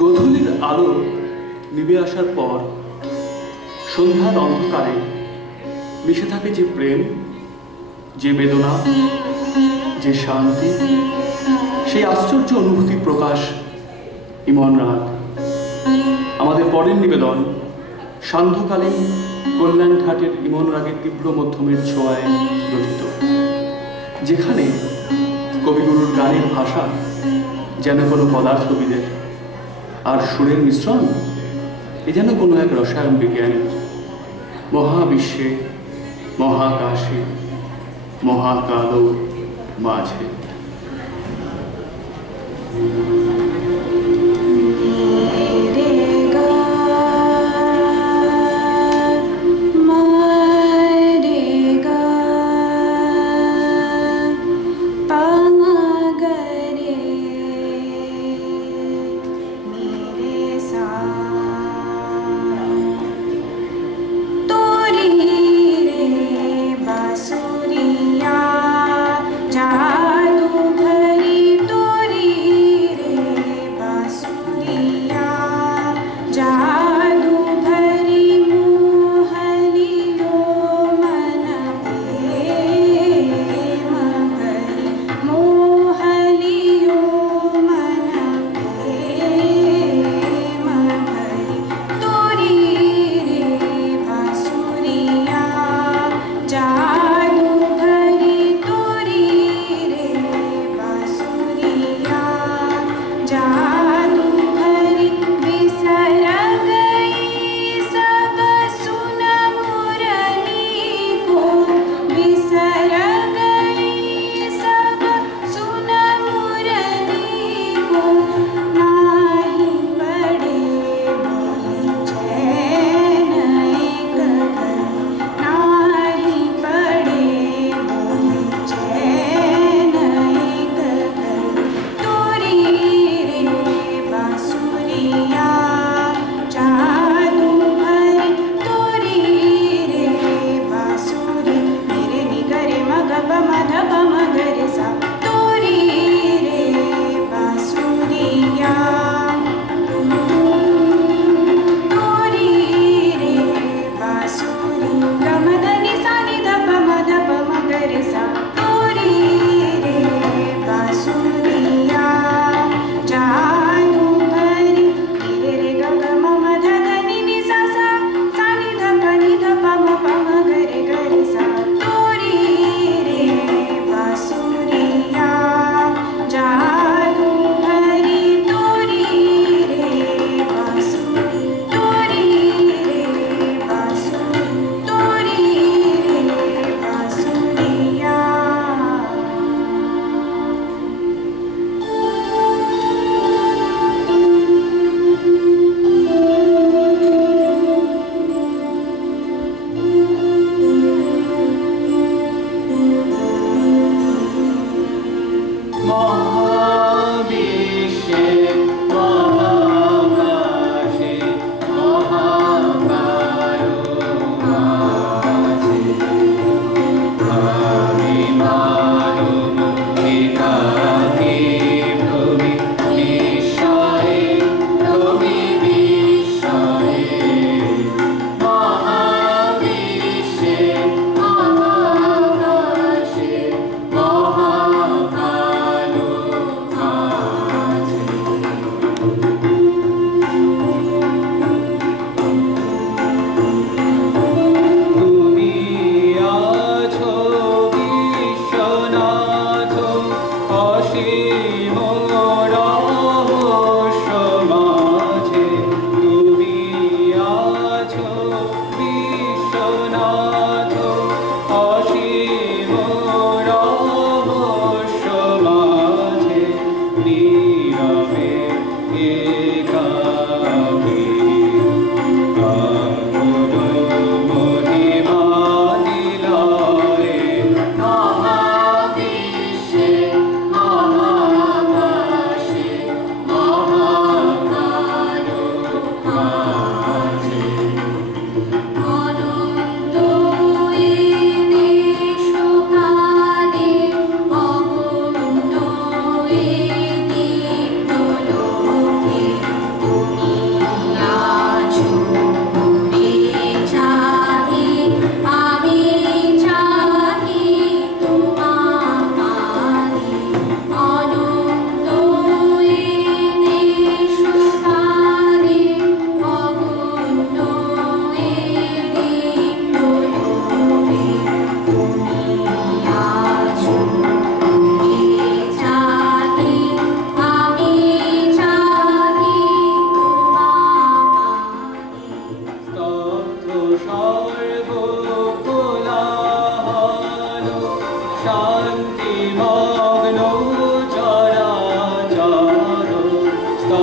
গধূলির আলো নিভে আসার পর সন্ধ্যার অন্ধকারে মিশে থাকে যে প্রেম, যে বেদনা, যে শান্তি, সেই আশ্চর্য অনুভূতির প্রকাশ ইমন রাগ। আমাদের পরের নিবেদন সান্ধ্যকালীন কল্যাণ ঘাটের ইমন রাগের তীব্র মধ্যমের ছোঁয়ায় রচিত, যেখানে কবিগুরুর গানের ভাষা যেন কোনো পদার্থবিদের, আর সুরের মিশ্রণ এ যেন কোনো এক রসায়ন বিজ্ঞানী। মহাবিশ্বে, মহাকাশে, মহাকালো মাঝে। जादू भरी तोरी रे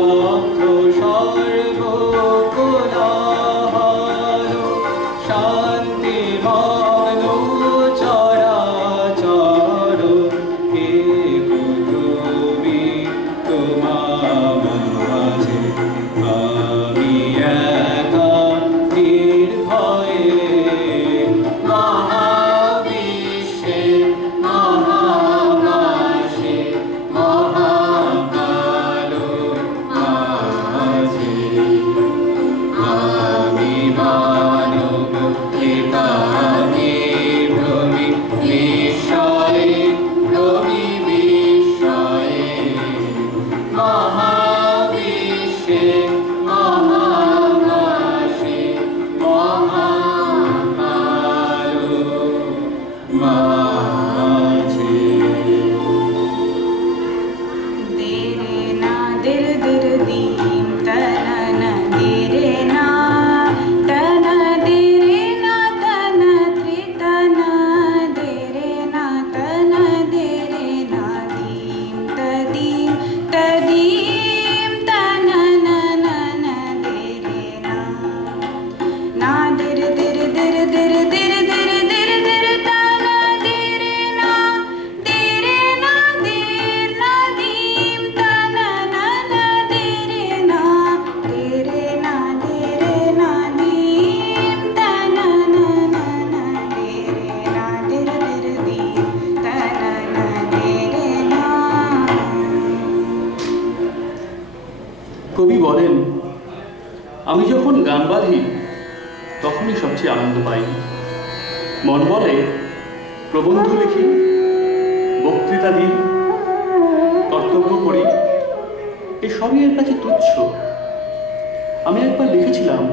স্তব্ধ সর্বকোলাহল, শান্তি মগ্ন চরাচর, কে তুমি তোমার মাঝে, আমি একা নির্ভয়ে মহাবিশ্বে মহাকাশে মহাকালো মাঝে, আমি মানব পিতামি ভ্রমি বিস্ময়ে ভ্রমি বিস্ময়ে, মহাবিশ্বে মহাকাশে মহাকালো মাঝে। तेरे ना दिल दिल दीम तन तेरे ना तन तेरे ना तन त्रितन तेरे ना तन तेरे ना दीम तदीम तदीम तन नन तेरे ना ना दिर दिर दिर दिर दिर दिर दिर दिर तन तेरे ना दिर ना दीम तन नन तेरे ना दीम तन नन तेरे ना दिर दिर दीम तन तेरे ना। কবি বলেন, আমি যখন গান বাঁধি তখনই সবচেয়ে আনন্দ পাই। মন বলে প্রবন্ধ লিখি, বক্তৃতা দিই, কর্তব্য করি, এসবই এর কাছে তুচ্ছ। আমি একবার লিখেছিলাম,